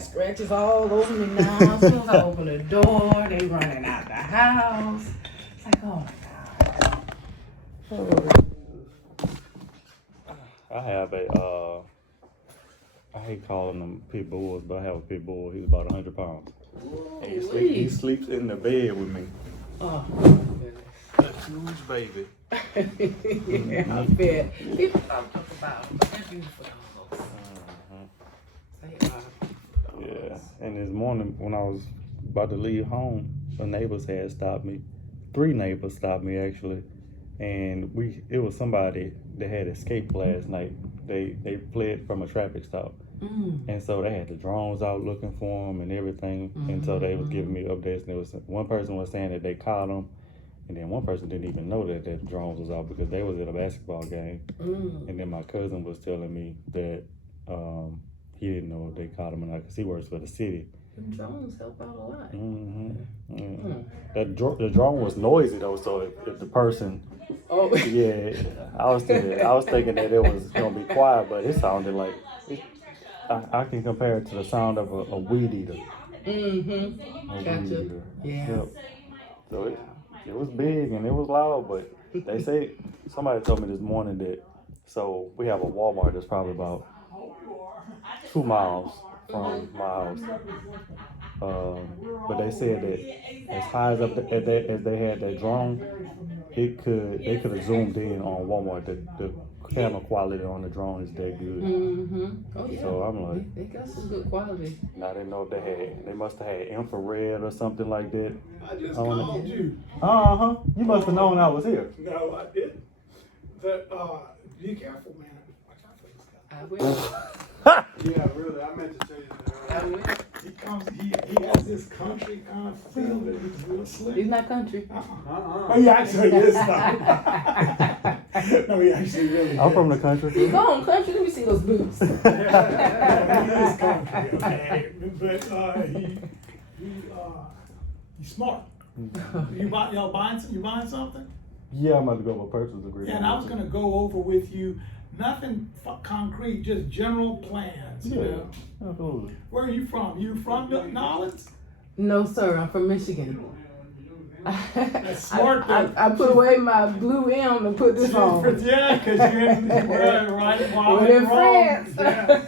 Scratches all over me now. As soon as I open the door, they running out the house. It's like, oh my God. I have I hate calling them pit bulls, but I have a pit bull. He's about 100 pounds. And he sleeps in the bed with me. Oh, a huge baby. Yeah, I bet. People talk about them, but they're beautiful dogs. They are. Yeah, and this morning when I was about to leave home, the neighbors had stopped me. 3 neighbors stopped me actually, and it was somebody that had escaped last night. They fled from a traffic stop, and so they had the drones out looking for them and everything. And so they was giving me updates. And there was one person was saying that they caught them, and then one person didn't even know that the drones was out because they was at a basketball game. And then my cousin was telling me that he didn't know if they caught him or not because he works for the city. The drones help out a lot. The drone was noisy though, so if the person, I was thinking that it was gonna be quiet, but it sounded like I can compare it to the sound of a weed eater. Gotcha. Yeah. Yep. So it was big and it was loud, but they say somebody told me this morning that so we have a Walmart that's probably about 2 miles from my house. But they said that as high as they had that drone, they could have zoomed in on Walmart. The camera quality on the drone is that good. Oh yeah. So I'm like, they got some good quality. I didn't know if they must have had infrared or something like that. I just called you. You must have known I was here. No, I didn't. But be careful, man. Watch out for this guy. I will. Yeah, really. I meant to tell you that I earlier. will. He has this country kind of feel that he's real slick. He's not country. Oh, he actually is though. No, he actually really is. I'm from the country. He's gone country. Let me see those boots. He is country, okay. But he's smart. You buying something? Yeah, I'm about to go with a purchase agreement. Yeah, and I was gonna go over with you. Nothing concrete, just general plans. Yeah, You know? absolutely. Where are you from? You from Hollins? No, sir. I'm from Michigan. That's smart. I put away my blue M and put this on. Yeah, because you're right while We're in France. Yeah.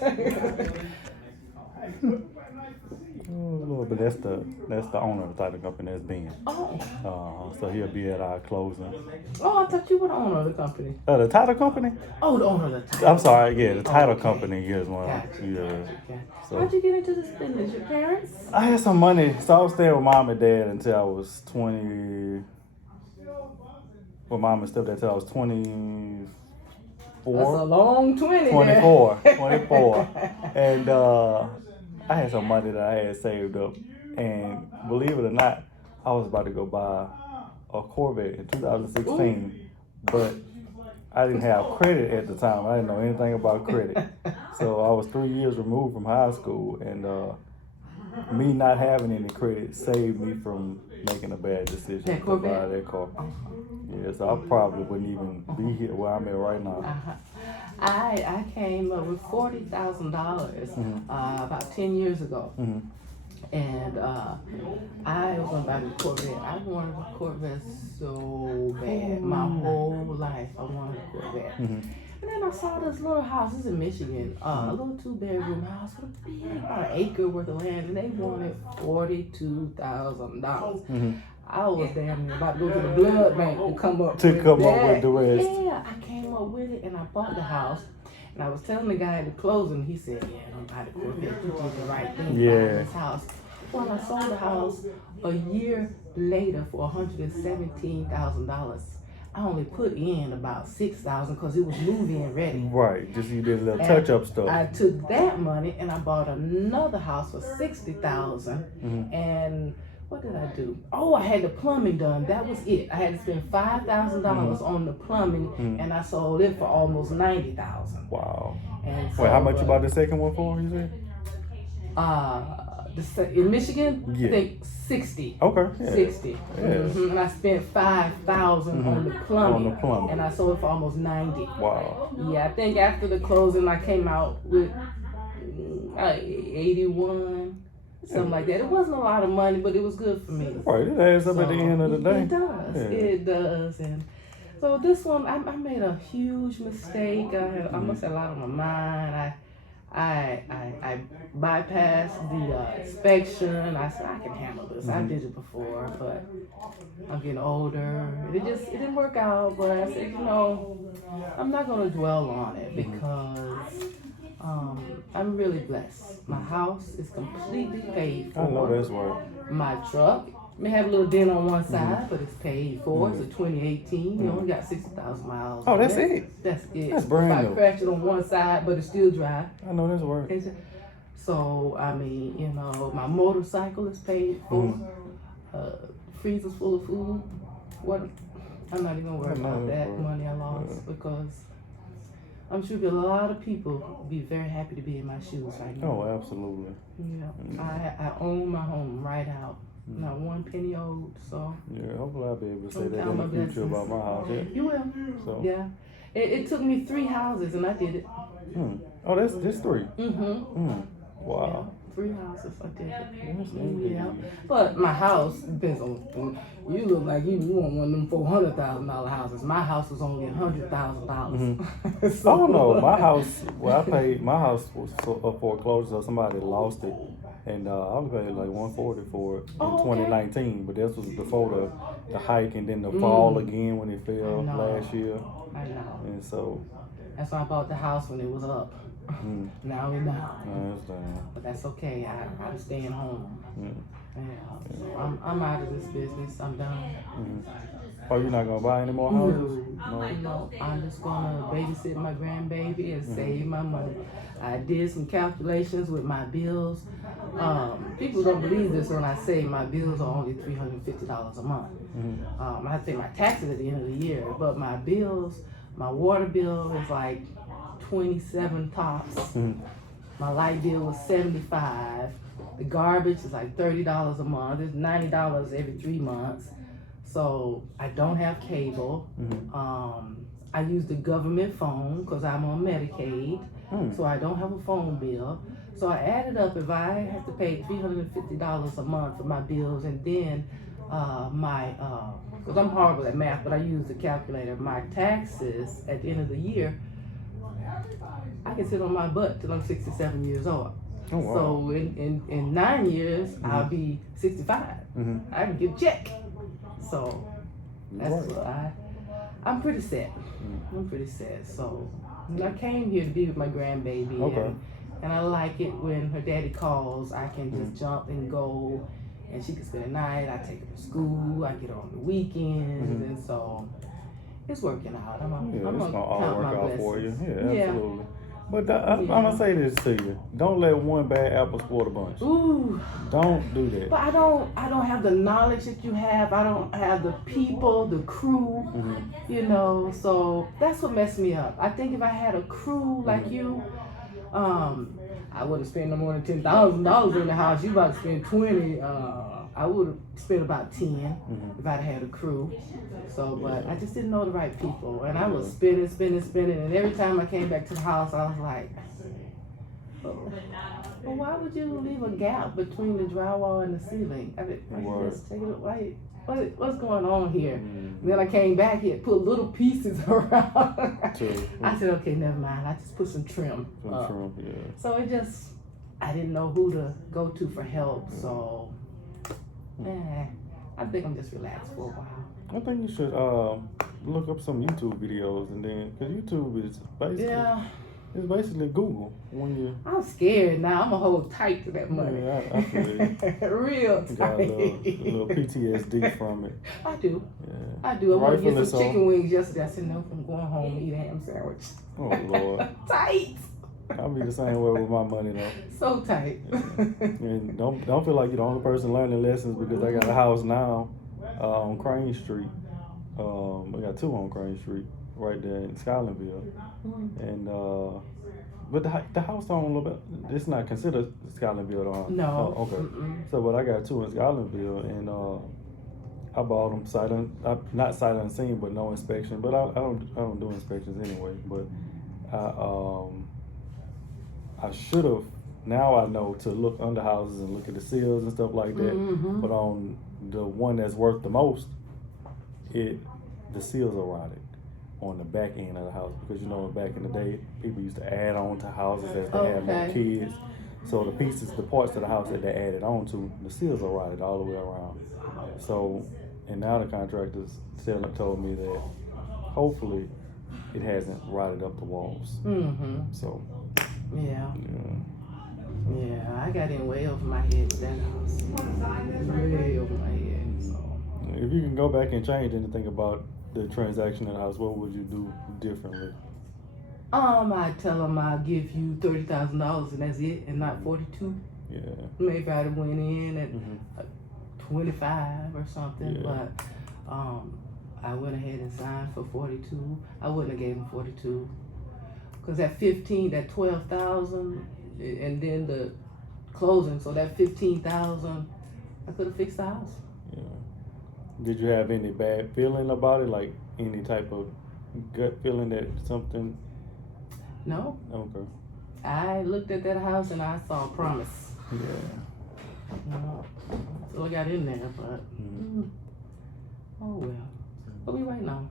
But that's the owner of the title company, that's Ben. Oh. So he'll be at our closing. Oh, I thought you were the owner of the company. The title company? Oh, the owner of the title. I'm sorry, yeah, the title company is one. Gotcha. Yeah. So How'd you get into this business? Your parents? I had some money, so I was staying with mom and dad until I was 20. Well, mom and stepdad until I was 24. That's a long 20. 24. And I had some money that I had saved up. And believe it or not, I was about to go buy a Corvette in 2016. But I didn't have credit at the time. I didn't know anything about credit. So I was 3 years removed from high school. And me not having any credit saved me from making a bad decision to buy that car. Yeah, so I probably wouldn't even be here where I'm at right now. I came up with $40,000 about 10 years ago. And I was going to buy the Corvette. I wanted a Corvette so bad. My whole life I wanted a Corvette. And then I saw this little house. This is in Michigan. A little 2-bedroom house with a big, about an acre worth of land. And they wanted $42,000. I was damn near about to go to the blood bank to come up with the rest. Yeah, I came up with it and I bought the house. And I was telling the guy at the closing, he said, yeah, don't buy the Corvette, you did the right thing, buying this house. Well, I sold the house a year later for $117,000. I only put in about $6,000 because it was move-in ready. Right, just you did a little touch-up stuff. I took that money and I bought another house for $60,000. And what did I do? Oh, I had the plumbing done. That was it. I had to spend $5,000 on the plumbing, and I sold it for almost $90,000. Wow. And so, wait, how much you bought the second one for? You said? In Michigan, Yeah. I think 60. Okay. Yeah. 60. Yeah. And I spent $5,000 on the plumbing. And I sold it for almost $90,000. Wow. Yeah, I think after the closing, I came out with 81, something like that. It wasn't a lot of money, but it was good for me. Right, it adds up at the end of the day. It does. Yeah. It does. And so this one, I made a huge mistake. I must have a lot on my mind. I bypassed the inspection. I said I can handle this. I did it before, but I'm getting older. It didn't work out. But I said, I'm not gonna dwell on it because I'm really blessed. My house is completely paid for. I know that's right. My truck may have a little dent on one side, but it's paid for. It's a 2018. You only got 60,000 miles. Oh, that's it? That's it. That's brand new. I crashed it on one side, but it's still dry. I know that's right. So, I mean, my motorcycle is paid for. Freezer's full of food. What? I'm not even worried about that money I lost because I'm sure a lot of people would be very happy to be in my shoes right now. Oh, absolutely. I own my home right out. Not one penny owed, so. Yeah, hopefully I'll be able to say that in the future about my house. Yeah. You will. So. Yeah. It took me 3 houses and I did it. Oh, that's 3. Yeah, Wow. 3 houses I did it. Yeah. But my house depends on. You look like you want one of them $400,000 houses. My house was only $100,000. So, oh no, my house. Well, I paid. My house was foreclosed, so somebody lost it, and I was paying like $140 for it in 2019. But this was before the hike and then the fall again when it fell last year. I know. And so. That's why I bought the house when it was up. Now we're down. No, it's down. But that's okay. I'm staying home. Yeah. I'm out of this business. I'm done. Oh, you're not gonna buy any more houses? No. I'm just gonna babysit my grandbaby and save my money. I did some calculations with my bills. People don't believe this when I say my bills are only $350 a month. I have to pay my taxes at the end of the year, but my bills, my water bill is like 27 tops. My light bill was $75. The garbage is like $30 a month. It's $90 every 3 months. So I don't have cable. I use the government phone because I'm on Medicaid. So I don't have a phone bill. So I added up, if I have to pay $350 a month for my bills, and then because I'm horrible at math, but I use the calculator, my taxes at the end of the year, I can sit on my butt till I'm 67 years old. Oh, wow. So in 9 years, I'll be 65. I can get a check. So that's what I'm pretty sad. I'm pretty sad. So I came here to be with my grandbaby. And I like it when her daddy calls. I can just jump and go, and she can spend the night. I take her to school. I get her on the weekends, and so it's working out. I'm gonna all work out for you. Yeah, absolutely. But I'm gonna say this to you: don't let one bad apple spoil the bunch. Ooh. Don't do that. But I don't have the knowledge that you have. I don't have the people, the crew. So that's what messed me up. I think if I had a crew like you, I wouldn't spend no more than $10,000 in the house. You about to spend 20. I would have spent about 10 if I'd had a crew. So, but I just didn't know the right people, and I was spinning, and every time I came back to the house, I was like, well, why would you leave a gap between the drywall and the ceiling? I mean, just take it away. What's going on here? And then I came back here, put little pieces around. I said, okay, never mind. I just put some trim. So I didn't know who to go to for help. So, I think I'm just relaxed for a while. I think you should look up some YouTube videos, and then because YouTube is basically Google when you. I'm scared now. I'm gonna hold tight to that money. Yeah, I feel it. Real tight. Got a little PTSD from it. I do. Yeah. I do. I wanted to get some so. chicken wings yesterday. I said no, I'm going home and eat a ham sandwich. Oh Lord. Tight. I'll be the same way with my money though. So tight. And don't feel like you're the only person learning lessons, because I got a house now on Crane Street. We got 2 on Crane Street right there in Skylandville. And but the house don't look bad. It's not considered Skylandville though. No. Oh, okay. So but I got 2 in Skylandville, and I bought them not sight unseen, but no inspection. But I don't do inspections anyway. But I should have now I know to look under houses and look at the seals and stuff like that. Mhm. But on the one that's worth the most, the seals are rotted on the back end of the house, because you know back in the day people used to add on to houses as they had more Okay. kids. So the parts of the house that they added on to, the seals are rotted all the way around. So, and now the contractors told me that hopefully it hasn't rotted up the walls. Mhm. So, Yeah. yeah. Yeah. I got in way over my head with that house. Way over my head. So. If you can go back and change anything about the transaction in the house, what would you do differently? I tell them I'll give you $30,000 and that's it, and not 42. Yeah. Maybe I'd have went in at Mhm. 25 or something, Yeah. but I went ahead and signed for 42. I wouldn't have gave him 42, because that 15, that 12,000, and then the closing, so that 15,000, I could have fixed the house. Yeah. Did you have any bad feeling about it? Like any type of gut feeling that something? No, Okay. I looked at that house and I saw promise. Yeah. So I got in there, but oh well. What we waiting on?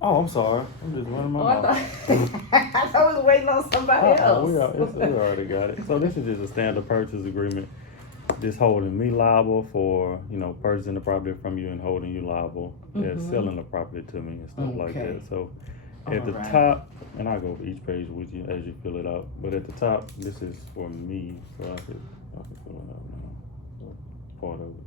Oh, I'm sorry. I'm just running my Oh, I mouth. thought I was waiting on somebody else. We already got it. So this is just a standard purchase agreement, just holding me liable for, purchasing the property from you and holding you liable as selling the property to me and stuff like Okay. that. So at the Alright. top, and I'll go over each page with you as you fill it out, but at the top, this is for me, so I can fill it out now. So, part of it.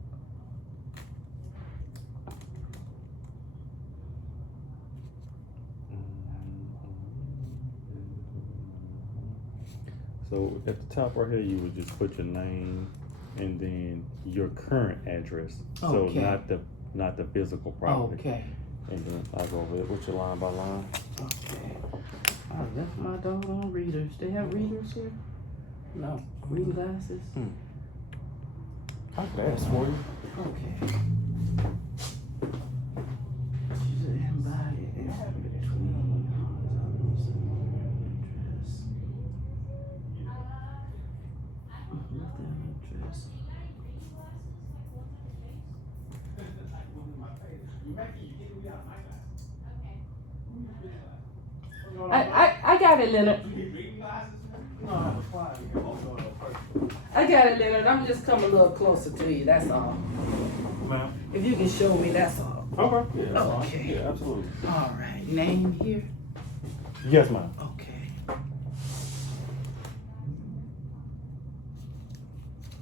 So at the top right here, you would just put your name and then your current address. So Okay. not the physical property. Okay. And then I'll go over it with your line by line. Okay. I left my doggone readers. They have readers here? No. Reading glasses? I could ask for you. Okay. She's an embodied between Hollins and address. Nothing address. I got it, Leonard. I got it, Leonard. I'm just coming a little closer to you, that's all. Ma'am. If you can show me, that's all. Okay. Yeah, that's fine. Okay. Yeah, absolutely. All right. Name here? Yes, ma'am. Okay.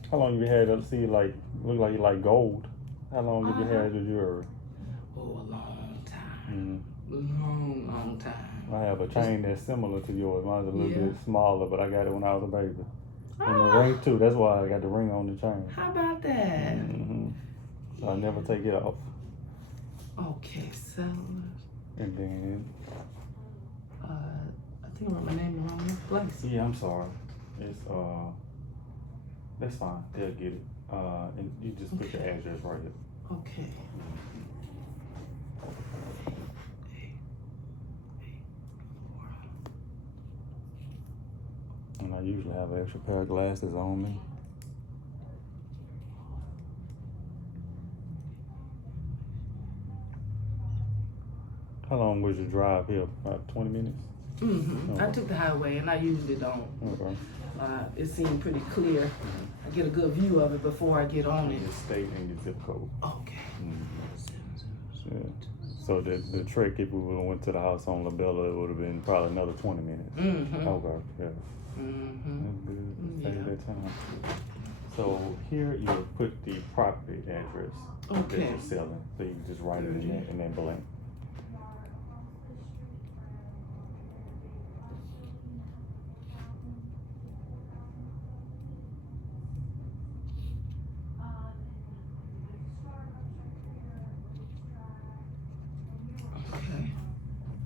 How long have you had to see look like you like gold? How long have you had your jewelry? Oh, a long time. Long time. I have a chain that's similar to yours. Mine's a little Yeah. bit smaller, but I got it when I was a baby. And the ring too. That's why I got the ring on the chain. How about that? So I never take it off. Okay, so And then, I think I wrote my name in the wrong place. yeah, I'm sorry. It's that's fine. They'll get it. And you just put your address right here. Okay. And I usually have an extra pair of glasses on me. How long was your drive here? About 20 minutes? I took the highway, and I usually don't. Okay. It seemed pretty clear. I get a good view of it before I get on it. Your state and your zip code. Okay. Yeah. So the trick, if we would have went to the house on La Bella, it would have been probably another 20 minutes. Okay, yeah. That's good. Save that time. So here you would put the property address that you're selling. So you can just write it in there and then blank.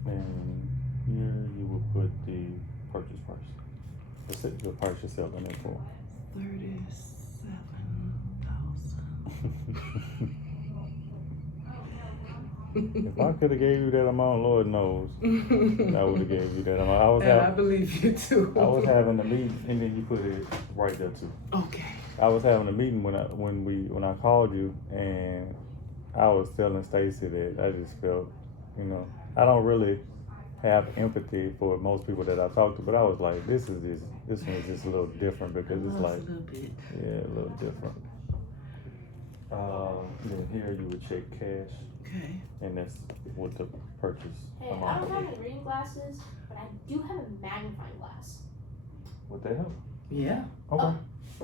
And here you will put the purchase price. That's it, the price you're selling it for. 37,000. If I could have gave you that amount, Lord knows, I would have gave you that amount. I believe you too. I was having a meeting, and then you put it right there too. Okay. I was having a meeting when I called you, and I was telling Stacy that I just felt, I don't really have empathy for most people that I talk to, but I was like, this one's just a little different because it's like, a little bit. Yeah, a little different. Then here you would check cash. Okay. And that's what the purchase Hey, I don't have any reading glasses, but I do have a magnifying glass. Would that help? Yeah. Okay.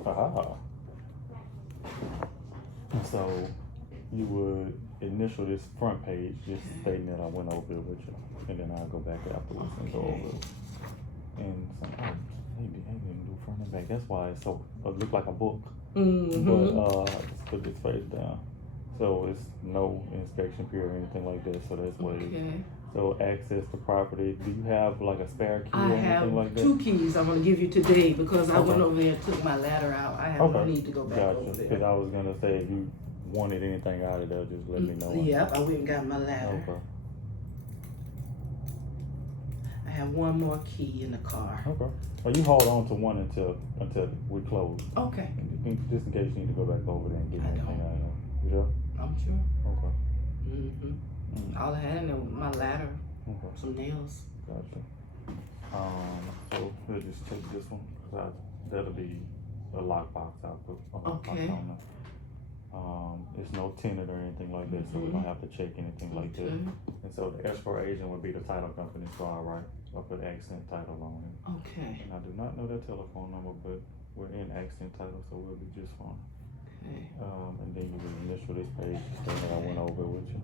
Aha. So you would initial this front page just stating that I went over it with you, and then I'll go back afterwards and go over it. And he didn't do front and back. That's why it looked like a book. Mm-hmm. But just put this face down. So it's no inspection period or anything like that. So that's what it is. So access the property. Do you have like a spare key or anything like that? I have 2 keys I'm gonna give you today because I went over there and took my ladder out. I have no need to go back over there. Because I was gonna say if you wanted anything out of there, just let me know. Yep, I went and got my ladder. Okay. I have 1 more key in the car. Okay. Well, you hold on to one until we close. Okay. Just in case you need to go back over there and get anything out of there. You sure? I'm sure. Okay. All I had in there was my ladder, some nails. Gotcha. So we'll just take this one because that'll be a lockbox I'll put on my counter. It's no tenant or anything like that, so we don't have to check anything like that. And so the escrow agent would be the title company, so I'll put accent title on it. Okay. And I do not know their telephone number, but we're in accent title, so we'll be just fine. Okay. And then you would initial this page thing that I went over with you.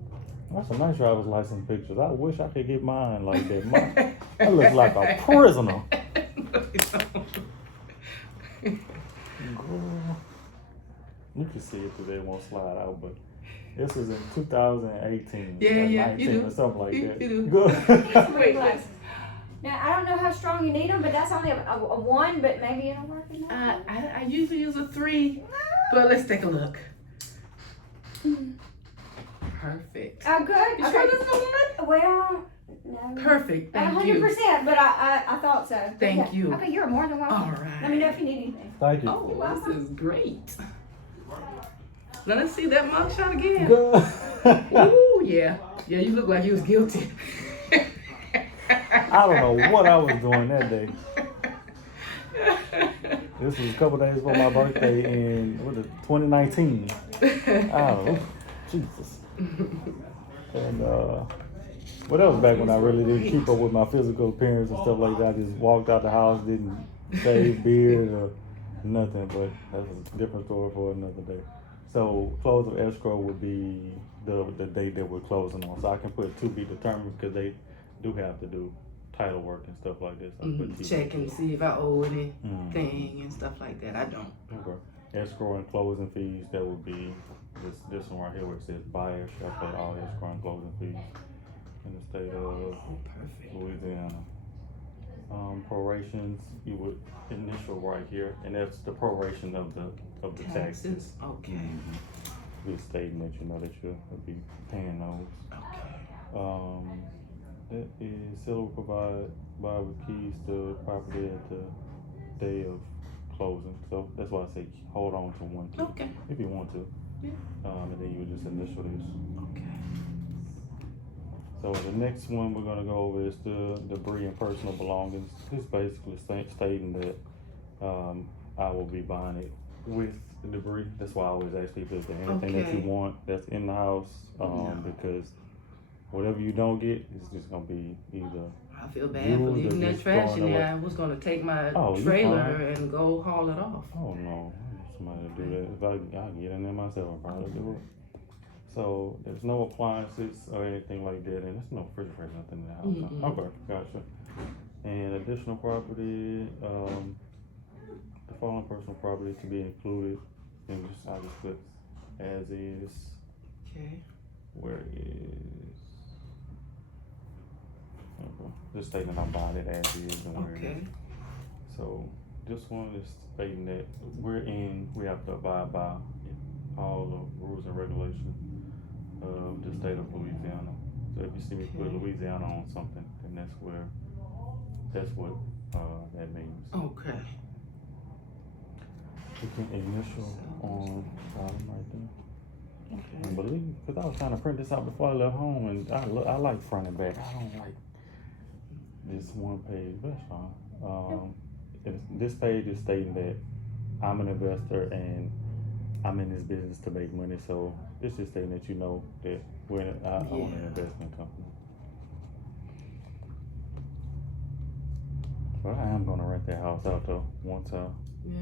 That's some nice driver's license pictures. I wish I could get mine like that. I look like a prisoner. Girl. You can see it today, it won't slide out, but this was in 2018. Yeah, or 19 you do. or something like that. You do. Good. Wait, now, I don't know how strong you need them, but that's only a 1, but maybe it'll work in that. I usually use a 3, but let's take a look. Perfect. Oh, good. You sure this is the one? Well, no. Perfect. Thank you. 100%, but I thought so. But Thank you. Okay, you're more than welcome. All right. Let me know if you need anything. Thank you. Oh, this is great. Now let's see that mugshot again. Good. Ooh, yeah. Yeah, you look like you was guilty. I don't know what I was doing that day. This was a couple days before my birthday in 2019. Oh, Jesus. And but that was back when I really didn't keep up with my physical appearance and stuff like that. I just walked out the house, didn't shave beard or nothing. But that's a different story for another day. So close of escrow would be the date that we're closing on. So I can put to be determined because they do have to do title work and stuff like this. Check and see if I owe anything and stuff like that. I don't. Okay. Escrow and closing fees, that would be this one right here where it says buyer shall pay all escrow and closing fees in the state of Louisiana. Prorations, you would initial right here, and that's the proration of the taxes. Okay. Be stating that you know that you'll be paying those. Okay. That is seller will provide buyer with keys to property at the day of closing. So that's why I say hold on to 1 key. Okay. If you want to. Yeah. And then you would just initial this. Okay. So the next one we're gonna go over is the debris and personal belongings. It's basically stating that I will be buying it with the debris. That's why I always ask people if there's anything that you want that's in the house, because whatever you don't get is just gonna be either. I feel bad for leaving that trash in there. I was gonna take my trailer and go haul it off. Oh no, somebody to do that. If I get in there myself, I'll probably do it. So there's no appliances or anything like that, and there's no refrigerator, nothing in the house. Okay, gotcha. And additional property, the following personal property to be included, and I just put as is. Okay. Where is? Okay. Just stating that I'm buying it as is and where it is. So this one is stating that we have to abide by all the rules and regulations of the state of Louisiana. So if you see me put Louisiana on something, then that's what that means. Okay. You can initial on bottom right there. I believe, because I was trying to print this out before I left home, and I like front and back. I don't like this one page, but that's fine. This page is stating that I'm an investor and I'm in this business to make money, so this is stating that you know that I own an investment company. But I am gonna rent that house out though, once I. Yeah.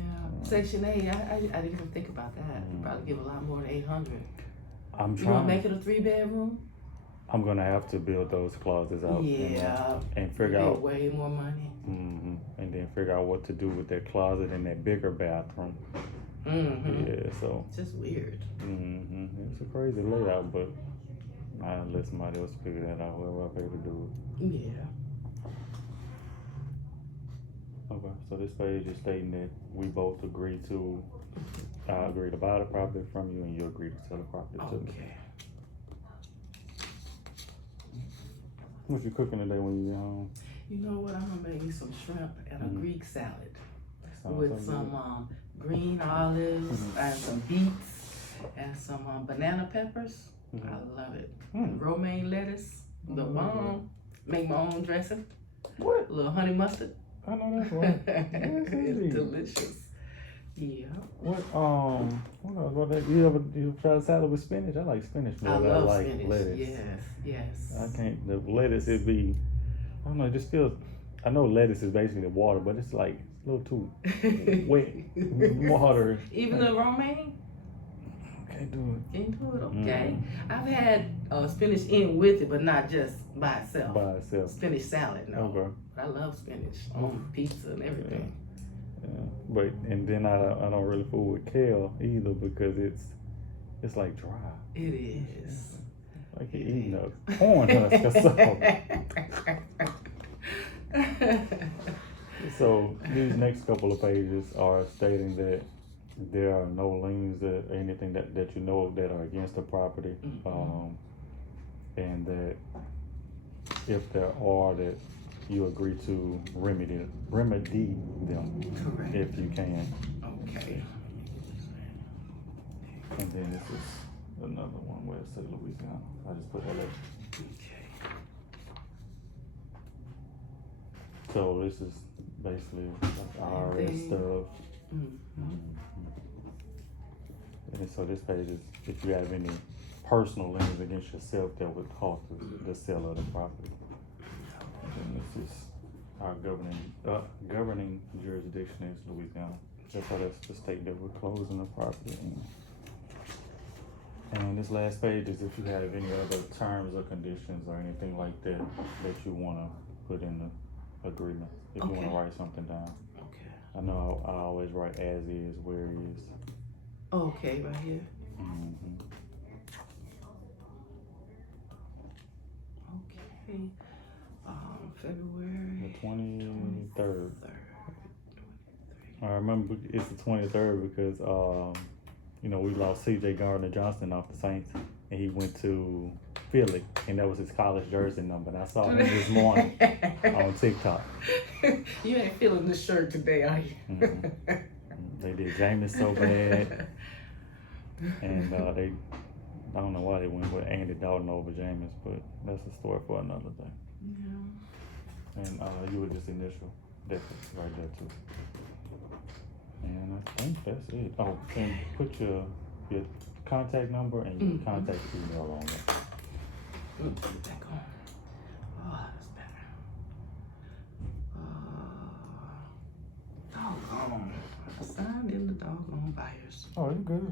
Section 8, I didn't even think about that. You probably give a lot more than 800. I'm You wanna trying. make it a 3-bedroom? I'm gonna have to build those closets out. Yeah. And figure You out. get way more money. And then figure out what to do with that closet and that bigger bathroom. Yeah, so. It's just weird. It's a crazy layout, but I'll let somebody else figure that out, whoever I pay to do it. Yeah. Okay, so this page is stating that we both agree to, I agree to buy the property from you and you agree to sell the property to me. Okay. What you cooking today when you get home? You know what? I'm gonna make me some shrimp and a Greek salad Sounds with so some green olives and some beets and some banana peppers. I love it. Romaine lettuce, the bomb. Make my own dressing. What? A little honey mustard. I know that's right. Yes, It's indeed. delicious. Yeah. What else? You try salad with spinach? I like spinach more I than I love like spinach. lettuce. Yes. I can't, the lettuce, I don't know, it just feels, I know lettuce is basically water, but it's like a little too wet water. Even the romaine? Can't do it. Can't do it, okay. I've had spinach in with it, but not just by itself. By itself. Spinach salad, no. Okay. But I love spinach on pizza and everything. Yeah. But, and then I don't really fool with kale either because it's like dry. It is. Like you're eating a corn husk or something. So these next couple of pages are stating that there are no liens or anything that you know of that are against the property. And that if there are, that you agree to remedy them. Correct. If you can. Okay. And then this is another one where it says Louisiana. I just put that up. Okay. So this is basically like IRS stuff. And so this page is if you have any personal liens against yourself that would cause the sale of the property. And this is our governing jurisdiction is Louisiana. That's how that's the state that we're closing the property in. And this last page is if you have any other terms or conditions or anything like that that you wanna put in the agreement, if you wanna write something down. Okay. I know I always write as is, where is. Okay, right here. Okay. February The 23rd. I remember it's the 23rd because, we lost CJ Gardner-Johnson off the Saints and he went to Philly and that was his college jersey number. And I saw him this morning on TikTok. You ain't feeling this shirt today, are you? They did Jameis so bad. And I don't know why they went with Andy Dalton over Jameis, but that's a story for another day. Yeah. And you would just initial that right there too. And I think that's it. Oh, and put your contact number and your contact email on there. Get back on. Oh, that's better. Doggone. I signed in the doggone buyers. Oh, it's good.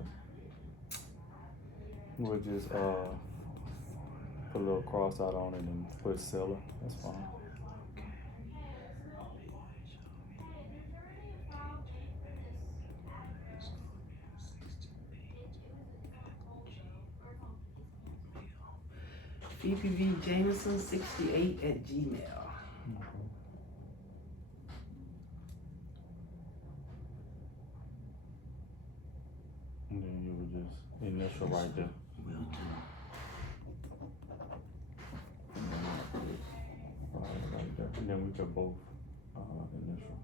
We'll just put a little cross out on it and put seller. That's fine. BPV Jameson 68 at Gmail. And then you would just initial right there. Will do. And then we could both initial.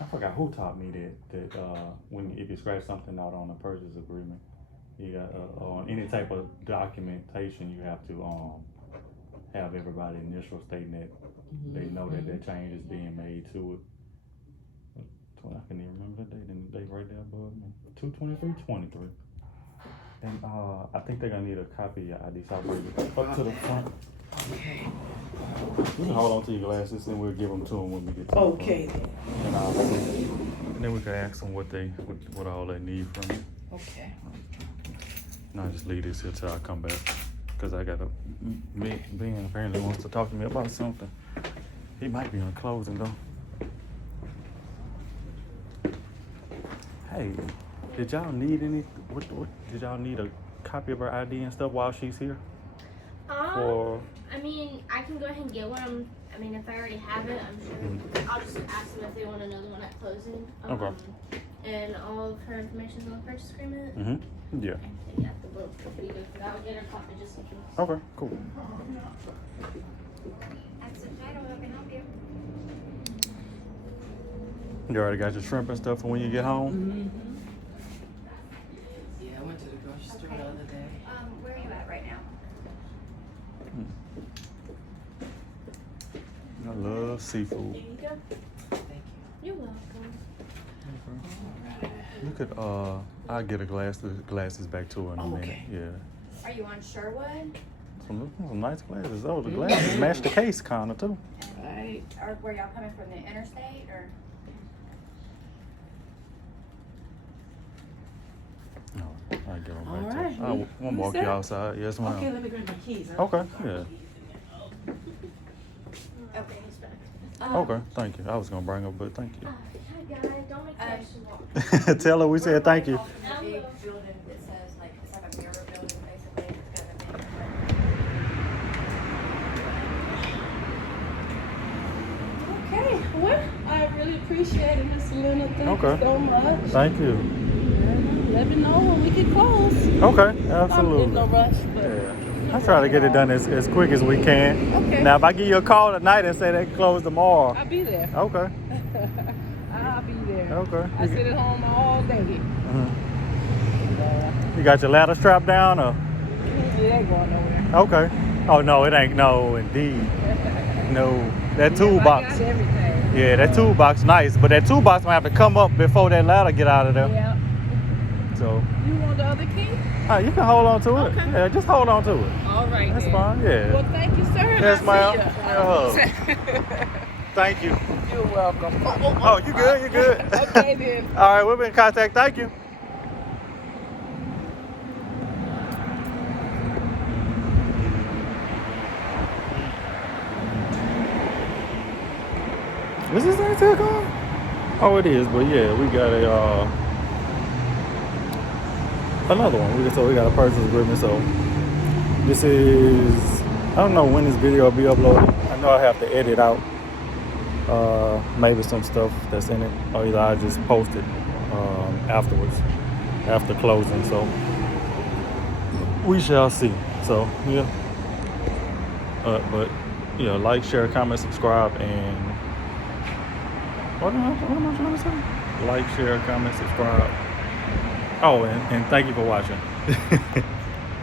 I forgot who taught me that when if you scratch something out on a purchase agreement, you got on any type of documentation, you have to have everybody initial stating that they know that that change is being made to it. I can't even remember the date, and the date right there above me. 2/23/23. And I think they're gonna need a copy of your ID, so I'll bring it up to the front. Okay. You can hold on to your glasses, and we'll give them to them when we get to Okay. the front. And then we can ask them what all they need from you. Okay. And I'll just leave this here till I come back, cause I gotta. Ben apparently wants to talk to me about something. He might be on closing though. Hey, did y'all need any? What did y'all need a copy of her ID and stuff while she's here? Or I mean, I can go ahead and get one. I mean, if I already have it, I'm sure. I'll just ask them if they want another one at closing. Okay. And all of her information's on the purchase agreement. Mm-hmm. Yeah. And yeah, the book will be good for that. I'll get her copy just in case. Okay. Cool. That's the title. I can help you. You already got your shrimp and stuff for when you get home. Mm-hmm. Yeah, I went to the grocery store the other day. Where are you at right now? I love seafood. There you go. Thank you. You're welcome. You could I'll get a glasses back to her in a minute. Okay. Yeah. Are you on Sherwood? Some nice glasses. Oh, the glasses match the case kinda too. Right. Or were y'all coming from the interstate or? No, I'll give them All back right. to her. I'm gonna walk you outside. Yes, ma'am. Okay, let me grab my keys. Okay, yeah. Okay, he's back. Okay, thank you. I was gonna bring her, but thank Hi guys, don't make questions. you. Tell her we said thank you. The big building that says like, it's like a mirror building basically. It's got a Okay, well, I really appreciate it, Miss Lena. Thank you so much. Thank you. Yeah, let me know when we can close. Okay, I'm in absolutely. no rush, but Yeah. I try to get it done as quick as we can. Okay. Now, if I give you a call tonight and say they close tomorrow, I'll be there. okay, I'll be there. okay. I sit at home all day. Mhm. You got your ladder strapped down, or? It ain't going nowhere. Okay. Oh no, it ain't. No, indeed. No, that toolbox. I got everything. Yeah, that toolbox nice, but that toolbox might have to come up before that ladder get out of there. Yeah. So, You want the other key? you can hold on to it. Okay. Yeah, just hold on to it. All right. That's then. fine. Yeah. Well, thank you, sir. and Yes, I'll ma'am. see ya. Thank you. You're welcome. Oh, you good? You good? Okay, then. All right, we'll be in contact. Thank you. Is this thing still going? Oh, it is. But yeah, we got a another one. So we got a purchase agreement. So this is, I don't know when this video will be uploaded. I know I have to edit out maybe some stuff that's in it, or either I just post it afterwards, after closing. So we shall see. So yeah, but yeah, like, share, comment, subscribe, and what am I trying to say? Like, share, comment, subscribe. Oh, and thank you for watching.